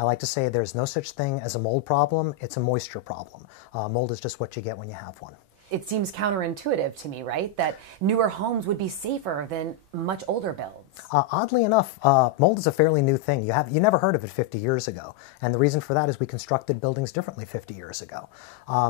I like to say there's no such thing as a mold problem, it's a moisture problem. Mold is just what you get when you have one. It seems counterintuitive to me, right? That newer homes would be safer than much older builds. Oddly enough, mold is a fairly new thing. You never heard of it 50 years ago. And the reason for that is we constructed buildings differently 50 years ago.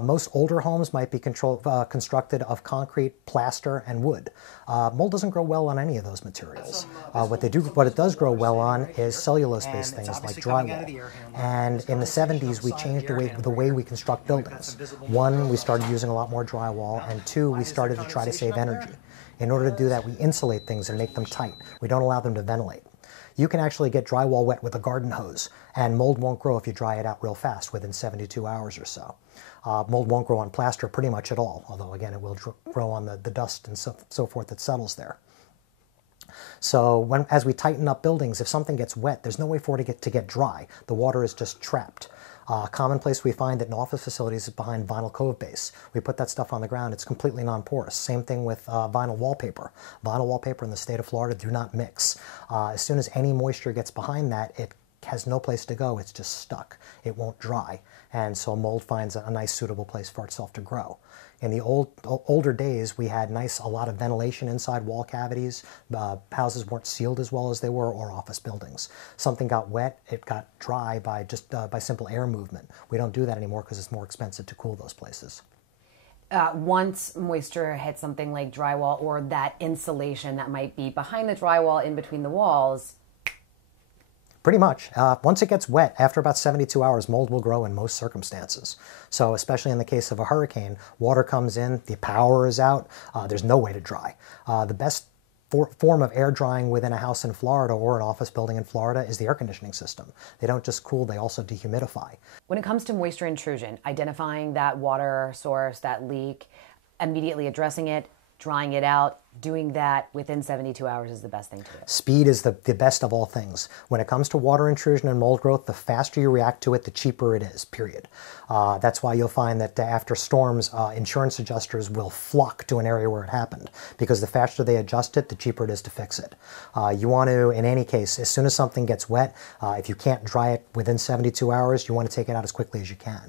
Most older homes might be constructed of concrete, plaster, and wood. Mold doesn't grow well on any of those materials. What it does grow well on is cellulose-based things like drywall. And in the 70s, we changed the way we construct buildings. One, we started using a lot more drywall, and two, we started to try to save energy. In order to do that, we insulate things and make them tight. We don't allow them to ventilate. You can actually get drywall wet with a garden hose, and mold won't grow if you dry it out real fast within 72 hours or so. Mold won't grow on plaster pretty much at all, although again it will grow on the dust and so forth that settles there. So as we tighten up buildings, if something gets wet, there's no way for it to get dry. The water is just trapped. Commonplace we find that in office facilities is behind vinyl cove base. We put that stuff on the ground, it's completely non-porous. Same thing with vinyl wallpaper. Vinyl wallpaper in the state of Florida do not mix. As soon as any moisture gets behind that, it has no place to go, it's just stuck. It won't dry. And so mold finds a nice suitable place for itself to grow. In the older days, we had a lot of ventilation inside wall cavities. Houses weren't sealed as well as they were, or office buildings. Something got wet, it got dry by simple air movement. We don't do that anymore because it's more expensive to cool those places. Once moisture hits something like drywall or that insulation that might be behind the drywall in between the walls, pretty much. Once it gets wet, after about 72 hours, mold will grow in most circumstances. So especially in the case of a hurricane, water comes in, the power is out, there's no way to dry. The best form of air drying within a house in Florida or an office building in Florida is the air conditioning system. They don't just cool, they also dehumidify. When it comes to moisture intrusion, identifying that water source, that leak, immediately addressing it, drying it out, doing that within 72 hours is the best thing to do. Speed is the best of all things. When it comes to water intrusion and mold growth, the faster you react to it, the cheaper it is, period. That's why you'll find that after storms, insurance adjusters will flock to an area where it happened, because the faster they adjust it, the cheaper it is to fix it. You want to, in any case, as soon as something gets wet, if you can't dry it within 72 hours, you want to take it out as quickly as you can.